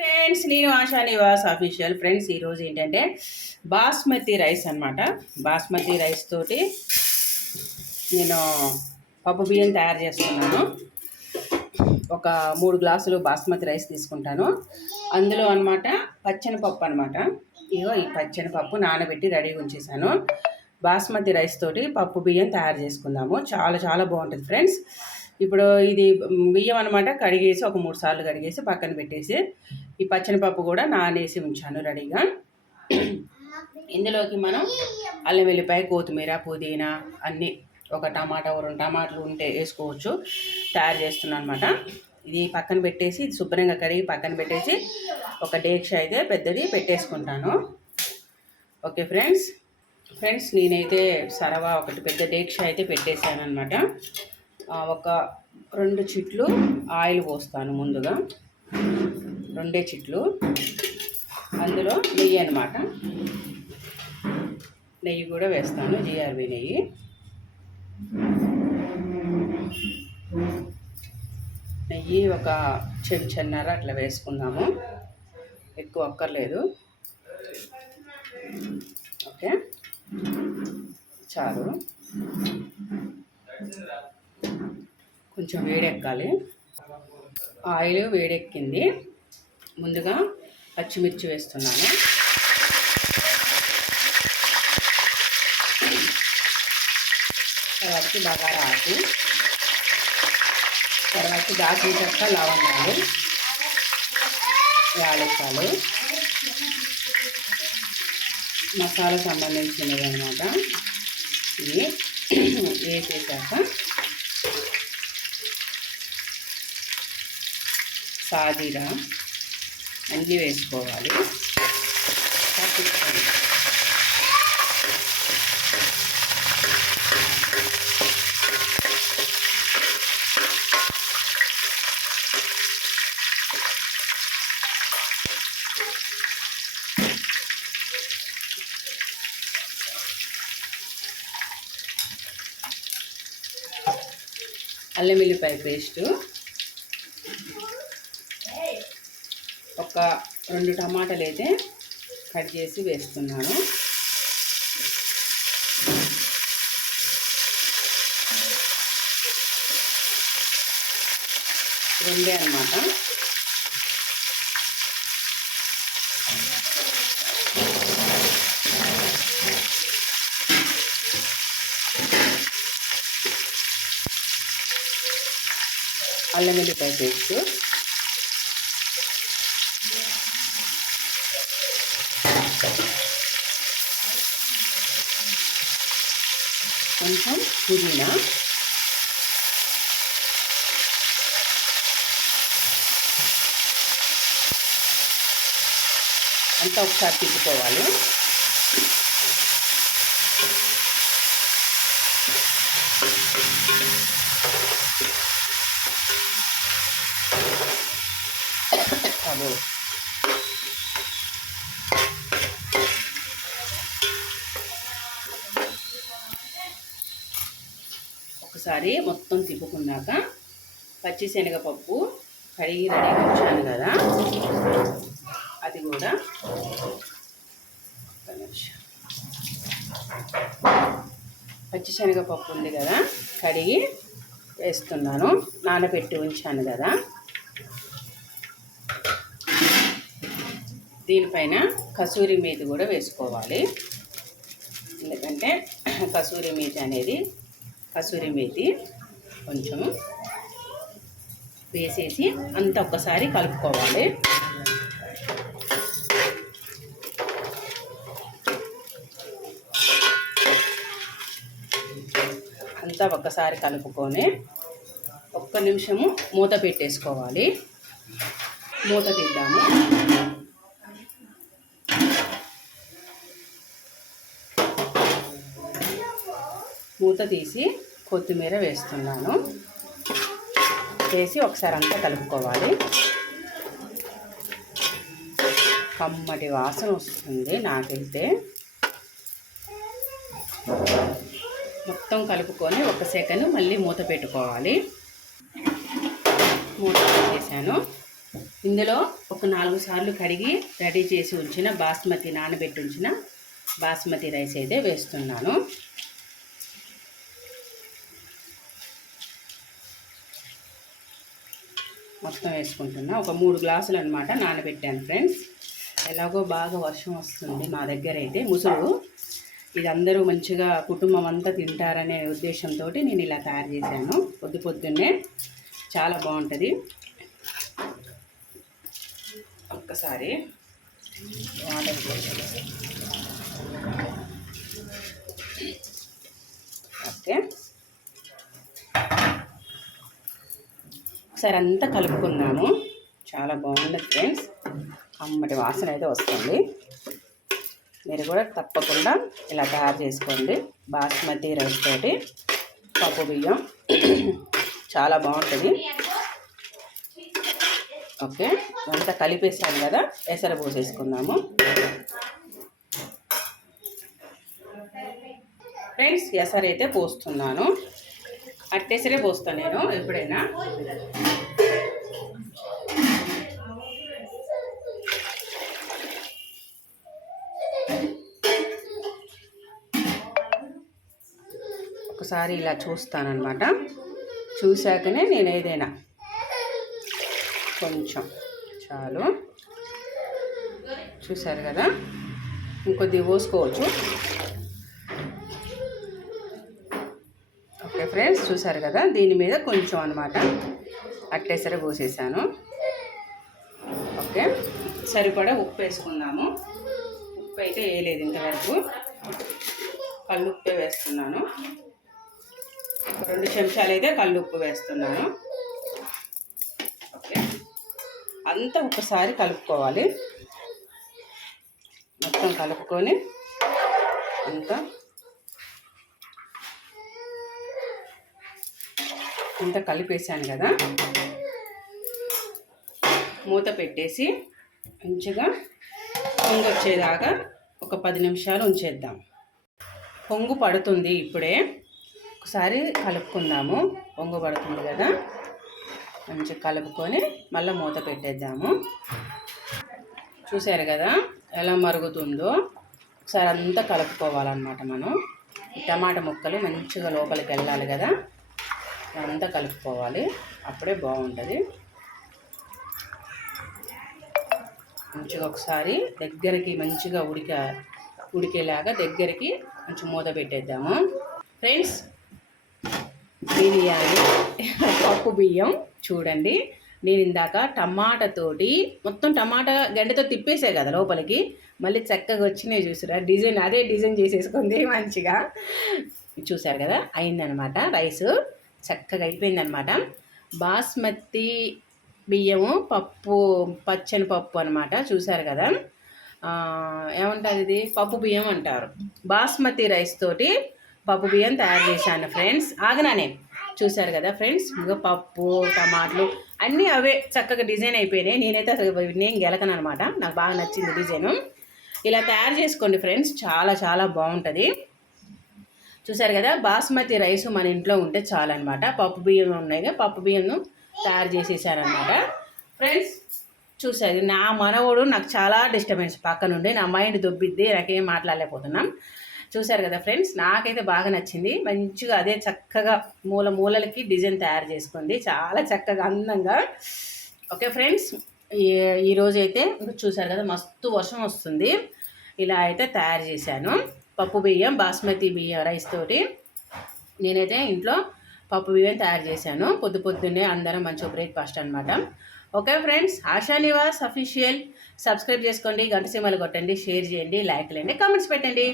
Friends, నేను ASHA Nivas official. Friends, ఈరోజు ఏంటంటే బాస్మతి రైస్ అనమాట. బాస్మతి రైస్ తోటి నేను పప్పు బియ్యం తయారు చేస్తున్నాను. ఒక 3 గ్లాసులు బాస్మతి రైస్ తీసుకుంటాను. అందులో అనమాట పచ్చెనపప్పు అనమాట. ఇగో ఈ పచ్చెనపప్పు నానబెట్టి రెడీగా ఉంచేసాను. బాస్మతి రైస్ తోటి పప్పు బియ్యం తయారు చేసుకుందాము. చాలా చాలా బాగుంటుంది ఫ్రెండ్స్. ఇప్పుడు ఇది బియ్యం అనమాట కడిగేసి ఒక 3 సార్లు కడిగేసి పక్కన పెట్టేసి ఈ పచ్చనిపప్పు కూడా నానేసి ఉంచాను రెడీగా. ఇందులోకి మనం అల్లం వెల్లిపాయ, కొత్తిమీర, పుదీనా అన్నీ ఒక టమాటా 2 టమాటాలు ఉంటే వేసుకోవచ్చు. తయారు చేస్తున్నాను అనమాట. ఇది పక్కన పెట్టేసి శుభ్రంగా కడిగి పక్కన పెట్టేసి ఒక డేక్ష అయితే పెద్దది పెట్టేసుకుంటాను. ఓకే ఫ్రెండ్స్, నేనైతే సరవా ఒకటి పెద్ద డేక్ష అయితే పెట్టేశాను అనమాట. ఒక 2 చిట్లు ఆయిల్ పోస్తాను. ముందుగా 2 చిట్లు. అందులో నెయ్యి అనమాట. నెయ్యి కూడా వేస్తాను, జిఆర్బి నెయ్యి. నెయ్యి ఒక చెంచాన్నర అట్లా వేసుకుందాము, ఎక్కువ అక్కర్లేదు. ఓకే, చాలు. కొంచెం వేడెక్కాలి. ఆయిల్ వేడెక్కింది. ముందుగా పచ్చిమిర్చి వేస్తున్నాను. తర్వాత బగారా ఆకు, తర్వాత దాచిన చెక్క, లవంగాలు, యాలక్కాయలు, మసాలా సంబంధించినవి అన్నమాట. ఇవి వేసేసాక సాజీరా అన్నీ వేసుకోవాలి. అల్లం వెల్లిపాయ పేస్టు, ఒక 2 టమాటాలు అయితే కట్ చేసి వేస్తున్నాను. రెండే అన్నమాట. అల్లం వెల్లిపాయ పేస్టు, కొంచెం పుదీనా, అంతా ఒకసారి తిప్పుకోవాలి. ఒకసారి మొత్తం తిప్పుకున్నాక పచ్చిశనగపప్పు కడిగి రెడీగా ఉంచాను కదా, అది కూడా పచ్చిశనగపప్పు ఉంది కదా కడిగి వేస్తున్నాను. నానబెట్టి ఉంచాను కదా. దీనిపైన కసూరి మేతి కూడా వేసుకోవాలి. ఎందుకంటే కసూరి మేతి కొంచెం వేసేసి అంతా ఒక్కసారి కలుపుకోవాలి. అంతా ఒక్కసారి కలుపుకొని 1 నిమిషము మూత పెట్టేసుకోవాలి. మూత తీద్దాము. మూత తీసి కొత్తిమీర వేస్తున్నాను. వేసి ఒకసారి అంతా కలుపుకోవాలి. కమ్మటి వాసన వస్తుంది నాకైతే. మొత్తం కలుపుకొని 1 సెకండ్ మళ్ళీ మూత పెట్టుకోవాలి. మూత పెట్టేసాను. ఇందులో ఒక 4 సార్లు కడిగి రెడీ చేసి ఉంచిన నానబెట్టి ఉంచిన బాస్మతి రైస్ అయితే వేస్తున్నాను. మొత్తం వేసుకుంటున్నా. ఒక 3 గ్లాసులు అనమాట నానబెట్టాను ఫ్రెండ్స్. ఎలాగో బాగా వర్షం వస్తుంది మా దగ్గర అయితే ముసురు. ఇది అందరూ మంచిగా కుటుంబం అంతా తింటారనే ఉద్దేశంతో నేను ఇలా తయారు చేశాను. పొద్దున్నే చాలా బాగుంటుంది. ఒక్కసారి వాటర్ పోసేసి ఓకే, ఒకసారి అంతా కలుపుకుందాము. చాలా బాగుంటుంది ఫ్రెండ్స్. కమ్మటి వాసన అయితే వస్తుంది. మీరు కూడా తప్పకుండా ఇలా తయారు చేసుకోండి. బాస్మతి రైస్ తోటి పప్పు బియ్యం చాలా బాగుంటుంది. ఓకే, అంతా కలిపేసాను కదా, ఎసరు పోసేసుకుందాము ఫ్రెండ్స్. ఎసరు అయితే పోస్తున్నాను. అట్టేసరే పోస్తాను నేను ఎప్పుడైనా. ఒకసారి ఇలా చూస్తానన్నమాట. చూశాకనే నేను ఏదైనా కొంచెం చాలు. చూసారు కదా, ఇంకొద్ది పోసుకోవచ్చు. ఓకే ఫ్రెండ్స్, చూసారు కదా, దీని మీద కొంచెం అనమాట అట్టేసరి పోసేసాను. ఓకే, సరిపడా ఉప్పు వేసుకుందాము. ఉప్పు అయితే వేయలేదు ఇంతవరకు, కల్లుప్పే వేస్తున్నాను. 2 చెంచాలు అయితే కల్లుప్పు వేస్తున్నాను. ఓకే, అంతా ఒకసారి కలుపుకోవాలి. మొత్తం కలుపుకొని అంతా కలిపేసాను కదా, మూత పెట్టేసి మంచిగా పొంగు వచ్చేదాకా ఒక 10 నిమిషాలు ఉంచేద్దాం. పొంగు పడుతుంది ఇప్పుడే, ఒకసారి కలుపుకుందాము. పొంగు పడుతుంది కదా, మంచిగా కలుపుకొని మళ్ళీ మూత పెట్టేద్దాము. చూసారు కదా ఎలా మరుగుతుందో. ఒకసారి అంతా కలుపుకోవాలన్నమాట మనం. టమాటా ముక్కలు మంచిగా లోపలికి వెళ్ళాలి కదా, అంతా కలుపుకోవాలి, అప్పుడే బాగుంటుంది. మంచిగా ఒకసారి దగ్గరికి మంచిగా ఉడికేలాగా దగ్గరికి కొంచెం మూత పెట్టేద్దాము ఫ్రెండ్స్. బిర్యానీ పప్పు బియ్యం చూడండి. నేను ఇందాక టమాటాతోటి మొత్తం టమాటా గంటతో తిప్పేసే కదా లోపలికి, మళ్ళీ చక్కగా వచ్చినాయి. చూసారా డిజైన్, అదే డిజైన్ చేసేసుకుంది మంచిగా. చూసారు కదా, అయిందనమాట. రైస్ చక్కగా అయిపోయిందనమాట. బాస్మతి బియ్యము పప్పు, పచ్చని పప్పు అనమాట. చూసారు కదా, ఏమంటారు ఇది, పప్పు బియ్యం అంటారు. బాస్మతి రైస్ తోటి పప్పు బియ్యం తయారు చేశాను ఫ్రెండ్స్. ఆగనానే చూసారు కదా ఫ్రెండ్స్, ఇంకా పప్పు టమాటాలు అన్నీ అవే చక్కగా డిజైన్ అయిపోయినాయి. నేనైతే అసలు నేను గెలకను అనమాట, నాకు బాగా నచ్చింది డిజైను. ఇలా తయారు చేసుకోండి ఫ్రెండ్స్, చాలా చాలా బాగుంటుంది. చూసారు కదా, బాస్మతి రైస్ మన ఇంట్లో ఉంటే చాలన్నమాట. పప్పు బియ్యం ఉన్నాయి కదా, పప్పు బియ్యం తయారు చేసేసారనమాట ఫ్రెండ్స్. చూసారు, నా మనవడు నాకు చాలా డిస్టర్బెన్స్ పక్క నుండి, నా మైండ్ దొబ్బిద్ది, నాకేం మాట్లాడలేకపోతున్నాం. చూసారు కదా ఫ్రెండ్స్, నాకైతే బాగా నచ్చింది. మంచిగా అదే చక్కగా మూలలకి డిజైన్ తయారు చేసుకుంది, చాలా చక్కగా అందంగా. ఓకే ఫ్రెండ్స్, ఈరోజు అయితే చూసారు కదా, మస్తు వర్షం వస్తుంది. ఇలా అయితే తయారు చేశాను. పప్పు బియ్యం బాస్మతి బియ్యం రైస్ తోటి నేనైతే ఇంట్లో పప్పు బియ్యం తయారు చేశాను. పొద్దున్నే అందరం మంచిగా బ్రేక్ఫాస్ట్ అనమాట. Okay friends, ASHA Nivas official subscribe చేసుకోండి, గంట సింబల్ కొట్టండి, షేర్ చేయండి, లైక్ చేయండి, కామెంట్స్ పెట్టండి.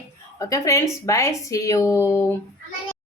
Okay friends, bye, see you.